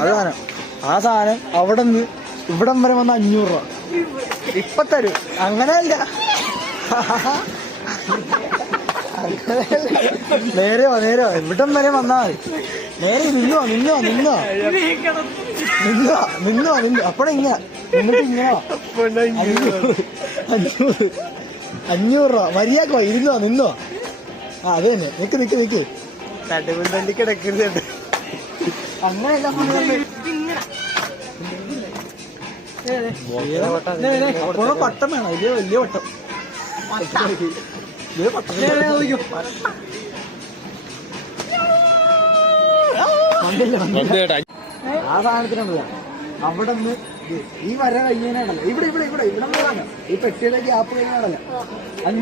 അതാണ് ആ സാധനം അവിടെ നിന്ന് ഇവിടം വരെ വന്ന 500 രൂപ ഇപ്പൊ തരും. അങ്ങനെയല്ല, നേരെ ഇവിടം വരെ വന്നാ മതി. നേരെ നിന്നോ അപ്പഴ ഇങ്ങനെ എന്നിട്ട് ഇങ്ങനെ 500 രൂപ മര്യാദക്കോ നിന്നോ. ആ അത് തന്നെ, നിക്ക് തണ്ടി കിടക്കുന്നുണ്ട്. അങ്ങനെയല്ല പട്ടം വേണം, വലിയ വട്ടം. ആ സാധനത്തിനുണ്ടല്ല അവിടെ നിന്ന് ഈ വര കഴിഞ്ഞാണല്ലോ ഇവിടെ ഈ പെട്ടിയുടെ ഗ്യാപ്പ് കഴിഞ്ഞാണല്ലോ 500